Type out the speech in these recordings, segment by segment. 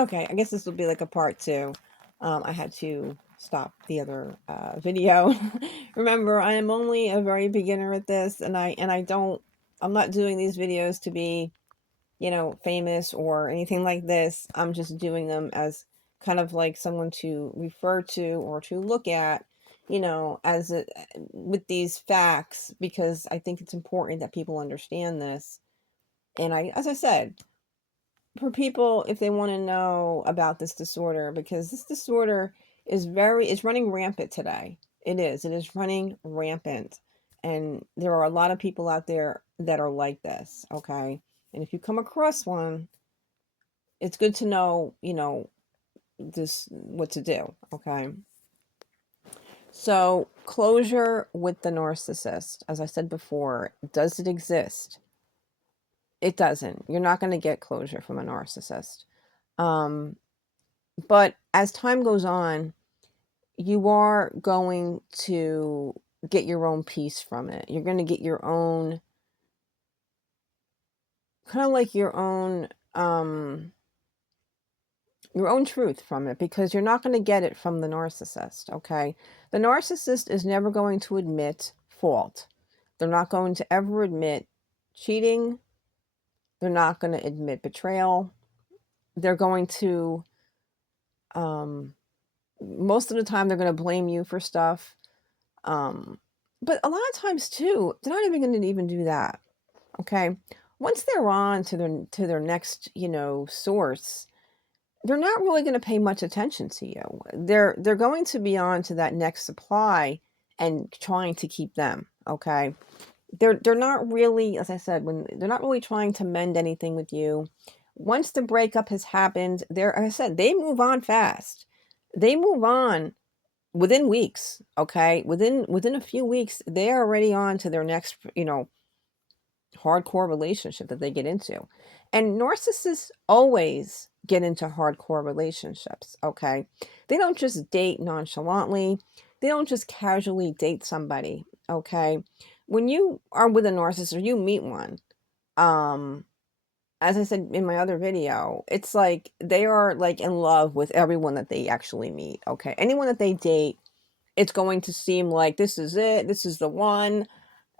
Okay, I guess this will be like a part two. I had to stop the other video. Remember, I am only a very beginner at this, and I'm not doing these videos to be, famous or anything like this. I'm just doing them as kind of like someone to refer to or to look at, as with these facts, because I think it's important that people understand this. And as I said, for people if they want to know about this disorder, because this disorder is running rampant today. It is running rampant, and there are a lot of people out there that are like this. Okay, and if you come across one, it's good to know, this what to do. Okay, so closure with the narcissist, as I said before, does it exist? It doesn't. You're not going to get closure from a narcissist. um But as time goes on, you are going to get your own peace from it. You're going to get your own, kind of like your own truth from it, because you're not going to get it from the narcissist, okay? The narcissist is never going to admit fault. They're not going to ever admit cheating. They're not going to admit betrayal. They're going to um most of the time they're going to blame you for stuff. Um, but a lot of times too, they're not even going to even do that. Okay. Once they're on to their next, source, they're not really going to pay much attention to you. They're going to be on to that next supply and trying to keep them. Okay. They're not really, as I said, when they're not really trying to mend anything with you. Once the breakup has happened, they're, like I said, they move on fast. They move on within weeks. Okay, within a few weeks they're already on to their next, hardcore relationship that they get into. And narcissists always get into hardcore relationships. Okay, they don't just date nonchalantly. They don't just casually date somebody. Okay, when you are with a narcissist or you meet one, um as I said in my other video, it's like they are like in love with everyone that they actually meet. Okay, anyone that they date, it's going to seem like this is it. This is the one.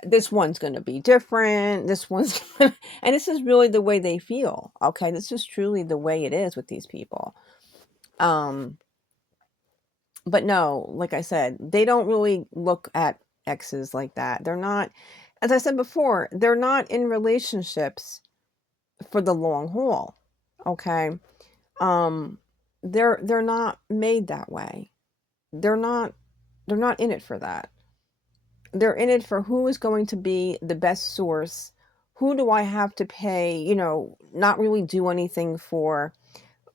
This one's going to be different. This one's, and this is really the way they feel. Okay. This is truly the way it is with these people. Um, but no, like I said, they don't really look at exes like that. They're not, as I said before, they're not in relationships for the long haul. Okay. Um, they're not made that way. They're not, they're not in it for that. They're in it for who is going to be the best source. Who do I have to pay, not really do anything for,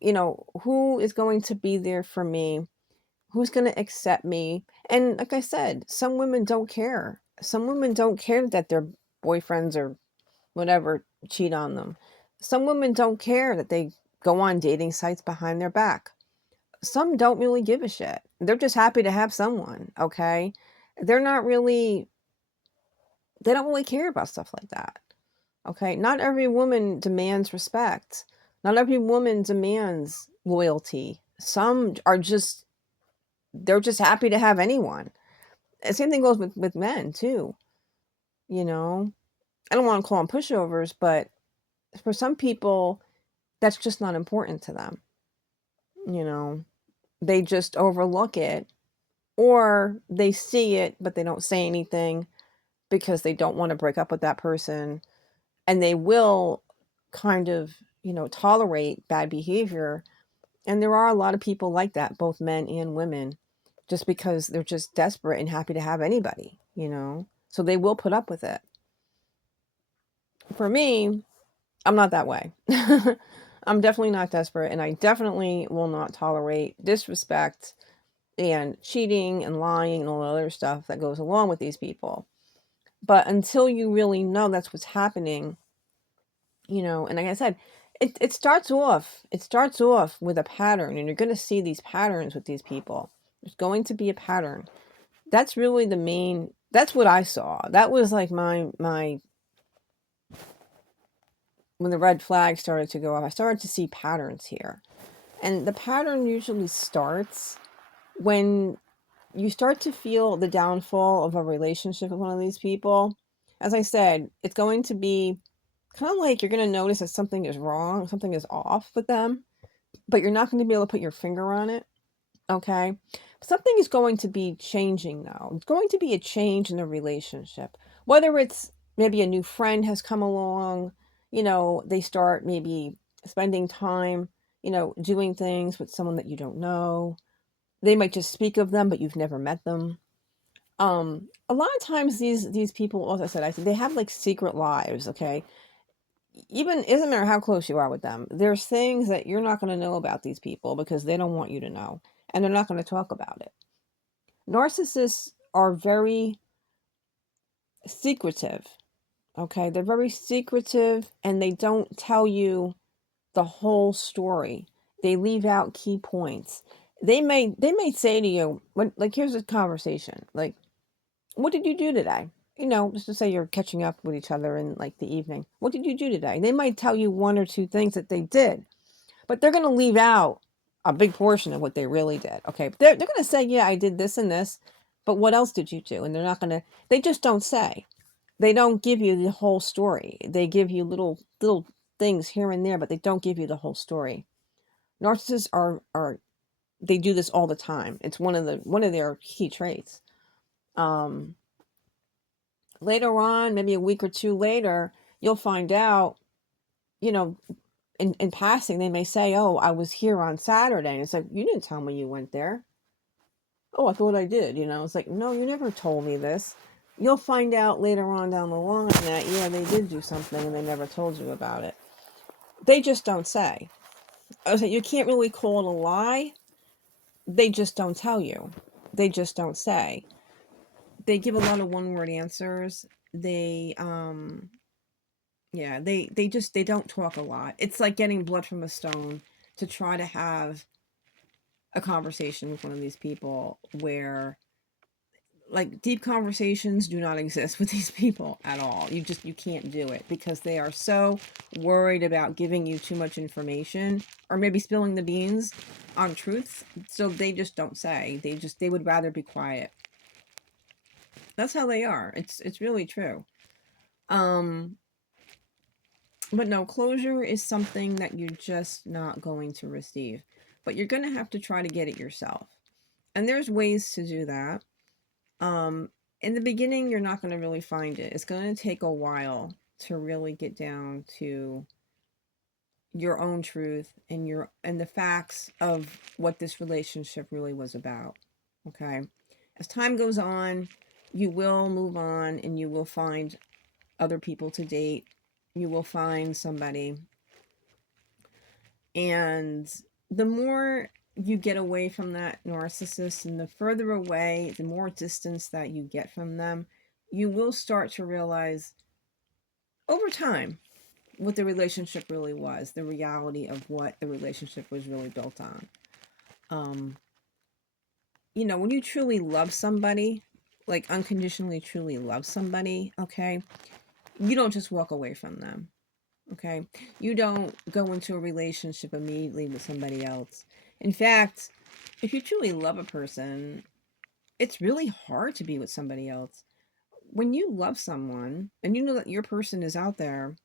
who is going to be there for me? Who's going to accept me? And like I said, some women don't care. Some women don't care that their boyfriends or whatever cheat on them. Some women don't care that they go on dating sites behind their back. Some don't really give a shit. They're just happy to have someone, okay? They're not really they don't really care about stuff like that. Okay. Not every woman demands respect. Not every woman demands loyalty. Some are just, they're just happy to have anyone. The same thing goes with men too. You know, I don't want to call them pushovers, but for some people, that's just not important to them. You know, they just overlook it, or they see it, but they don't say anything because they don't want to break up with that person, and they will kind of, tolerate bad behavior. And there are a lot of people like that, both men and women, just because they're just desperate and happy to have anybody. So they will put up with it. For me, I'm not that way. I'm definitely not desperate, and I definitely will not tolerate disrespect and cheating and lying and all the other stuff that goes along with these people. But until you really know that's what's happening, and like I said, it starts off with a pattern, and you're going to see these patterns with these people. There's going to be a pattern. That's really the main, that's what I saw. That was like my when the red flag started to go off, I started to see patterns here. And the pattern usually starts when you start to feel the downfall of a relationship with one of these people. As I said, it's going to be kind of like you're going to notice that something is wrong, something is off with them, but you're not going to be able to put your finger on it. Okay. Something is going to be changing though. It's going to be a change in the relationship. Whether it's maybe a new friend has come along, they start maybe spending time, doing things with someone that you don't know. They might just speak of them, but you've never met them. A lot of times these people, as I said, I think they have like secret lives, okay? Even it doesn't matter how close you are with them. There's things that you're not going to know about these people because they don't want you to know, and they're not going to talk about it. Narcissists are very secretive, okay? They're very secretive and they don't tell you the whole story. They leave out key points. They may say to you, when, like, here's a conversation, like, what did you do today? Just to say you're catching up with each other in like the evening. What did you do today? They might tell you one or two things that they did, but they're going to leave out a big portion of what they really did. Okay. They're going to say, yeah, I did this and this, but what else did you do? And they're not going to, they just don't say. They don't give you the whole story. They give you little things here and there, but they don't give you the whole story. Narcissists are they do this all the time. It's one of their key traits. Um, Later on, maybe a week or two later, you'll find out, you know, in passing, they may say, oh, I was here on Saturday. And it's like, you didn't tell me you went there. Oh, I thought I did. It's like, no, you never told me this. You'll find out later on down the line that, yeah, they did do something and they never told you about it. They just don't say. I was like, you can't really call it a lie. They just don't tell you. They just don't say. They give a lot of one word answers. Yeah, they don't talk a lot. It's like getting blood from a stone to try to have a conversation with one of these people where like deep conversations do not exist with these people at all. You can't do it because they are so worried about giving you too much information or maybe spilling the beans on truths. So they just don't say. They would rather be quiet. That's how they are. It's really true. Um But no, closure is something that you're just not going to receive. But you're going to have to try to get it yourself. And there's ways to do that. Um, in the beginning, you're not going to really find it. It's going to take a while to really get down to your own truth and the facts of what this relationship really was about. Okay? As time goes on, you will move on and you will find other people to date. You will find somebody. And the more you get away from that narcissist and the further away, the more distance that you get from them, you will start to realize over time what the relationship really was, the reality of what the relationship was really built on. Um, when you truly love somebody, like unconditionally truly love somebody, okay, you don't just walk away from them. Okay. You don't go into a relationship immediately with somebody else. In fact, if you truly love a person, it's really hard to be with somebody else. When you love someone and you know that your person is out there,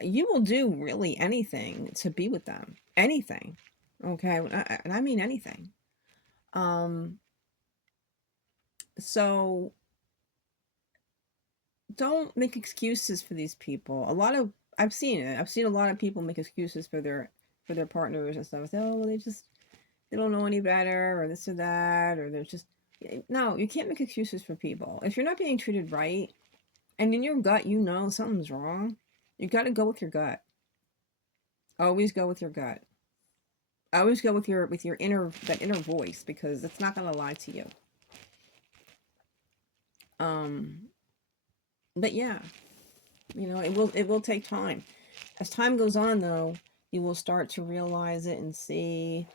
you will do really anything to be with them. Anything. Okay. And I mean anything. Um, so don't make excuses for these people. I've seen it. I've seen a lot of people make excuses for their partners and stuff. Say, oh, well, they don't know any better, or this or that, or they're just no. You can't make excuses for people. If you're not being treated right, and in your gut you know something's wrong, you got to go with your gut. Always go with your gut. Always go with your inner voice because it's not gonna lie to you. Um, but yeah, it will take time. As time goes on, though, you will start to realize it and see,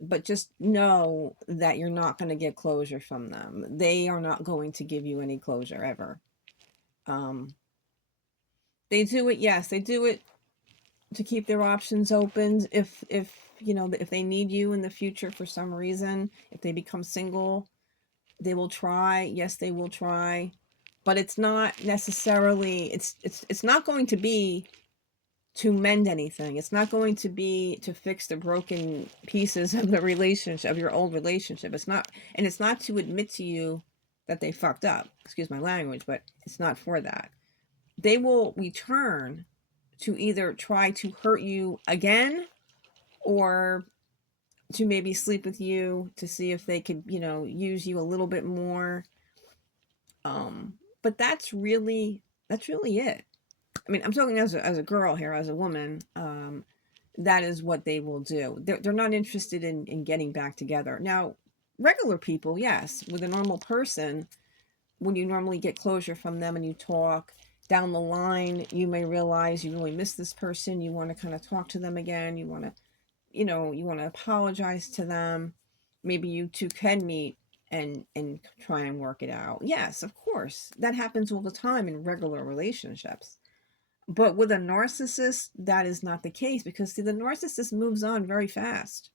but just know that you're not going to get closure from them. They are not going to give you any closure ever. Um, they do it, yes, they do it to keep their options open if if they need you in the future for some reason, if they become single, they will try. Yes, they will try, but it's not necessarily it's not going to be to mend anything. It's not going to be to fix the broken pieces of the relationship, of your old relationship. It's not, and it's not to admit to you that they fucked up. Excuse my language, but it's not for that. They will return to either try to hurt you again or to maybe sleep with you to see if they could, use you a little bit more. But that's really it. I mean, I'm talking as a girl here, as a woman. That is what they will do. They're not interested in getting back together. Now, regular people, yes, with a normal person, when you normally get closure from them and you talk down the line, you may realize you really miss this person. You want to kind of talk to them again. You want to, you want to apologize to them. Maybe you two can meet and try and work it out. Yes, of course. That happens all the time in regular relationships. But with a narcissist, that is not the case because see, the narcissist moves on very fast.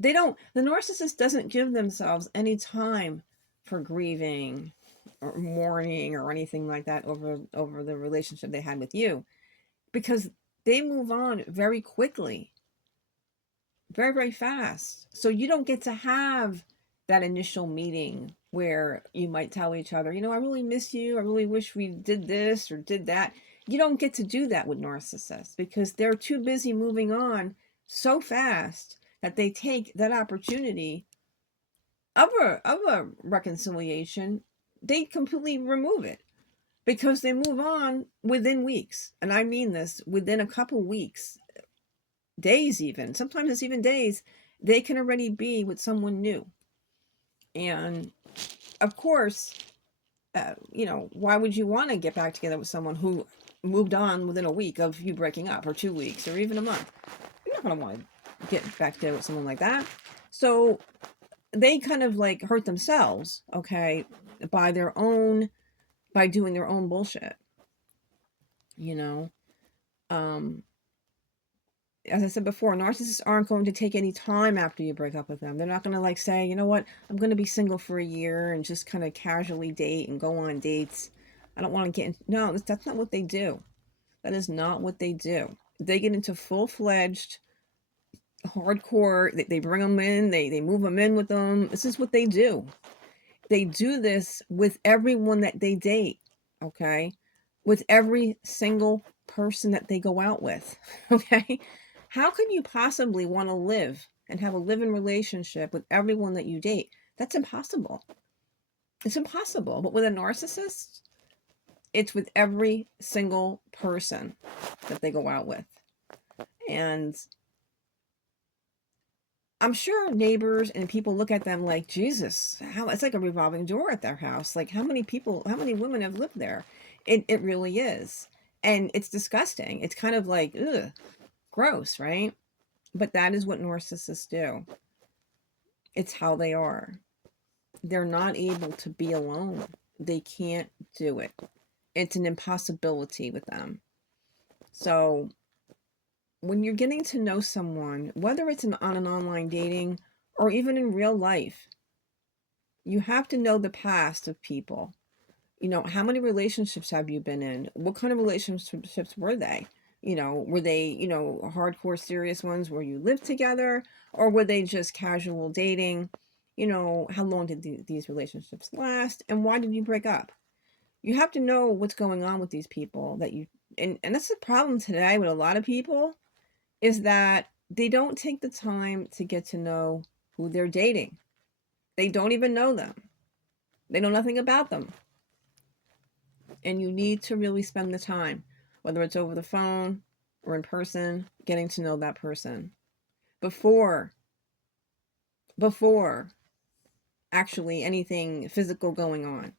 The narcissist doesn't give themselves any time for grieving or mourning or anything like that over the relationship they had with you because they move on very quickly, very, very fast. So you don't get to have that initial meeting where you might tell each other, I really miss you. I really wish we did this or did that. You don't get to do that with narcissists because they're too busy moving on so fast that they take that opportunity of a reconciliation, they completely remove it because they move on within weeks. And I mean this, within a couple weeks, days even. Sometimes it's even days, they can already be with someone new. And of course, why would you want to get back together with someone who moved on within a week of you breaking up, or 2 weeks, or even a month? You're not going to want to get back together with someone like that. So they kind of like hurt themselves, okay, by doing their own bullshit, you know. Um, as I said before, narcissists aren't going to take any time after you break up with them. They're not going to like say, you know what, I'm going to be single for a year and just kind of casually date and go on dates. I don't want to get in. No, that's not what they do. That is not what they do. They get into full-fledged hardcore. They bring them in. They move them in with them. This is what they do. They do this with everyone that they date. Okay, with every single person that they go out with. Okay, how can you possibly want to live and have a live-in relationship with everyone that you date? That's impossible. It's impossible. But with a narcissist, it's with every single person that they go out with. And I'm sure neighbors and people look at them like, Jesus, how it's like a revolving door at their house. Like how many people, how many women have lived there? It really is. And it's disgusting. It's kind of like, ugh, gross, right? But that is what narcissists do. It's how they are. They're not able to be alone. They can't do it. It's an impossibility with them. So when you're getting to know someone, whether it's on an online dating or even in real life, you have to know the past of people. How many relationships have you been in? What kind of relationships were they? Were they, hardcore serious ones where you lived together, or were they just casual dating? How long did these relationships last, and why did you break up? You have to know what's going on with these people and that's the problem today with a lot of people is that they don't take the time to get to know who they're dating. They don't even know them. They know nothing about them. And you need to really spend the time, whether it's over the phone or in person, getting to know that person before actually anything physical going on.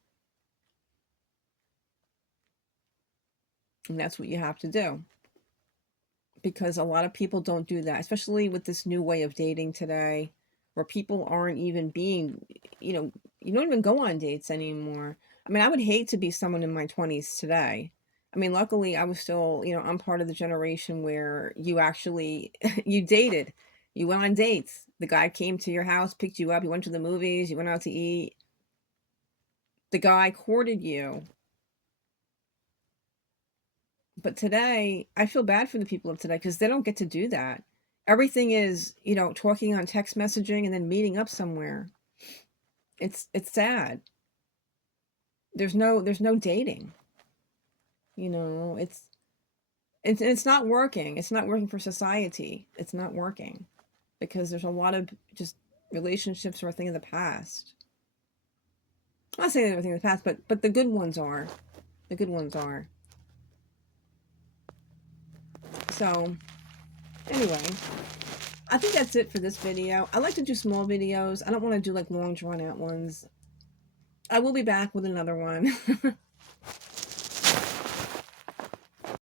And that's what you have to do. Because a lot of people don't do that, especially with this new way of dating today, where people aren't even being, you don't even go on dates anymore. I mean, I would hate to be someone in my 20s today. I mean, luckily, I was still, I'm part of the generation where you actually you dated. You went on dates. The guy came to your house, picked you up, you went to the movies, you went out to eat. The guy courted you. But today, I feel bad for the people of today because they don't get to do that. Everything is, talking on text messaging and then meeting up somewhere. It's sad. There's no dating. You know, it's not working. It's not working for society. It's not working because there's a lot of just relationships are a thing of the past. I'm not saying they're a thing of the past, but the good ones are. The good ones are. So, anyway, I think that's it for this video. I like to do small videos. I don't want to do like long drawn out ones. I will be back with another one.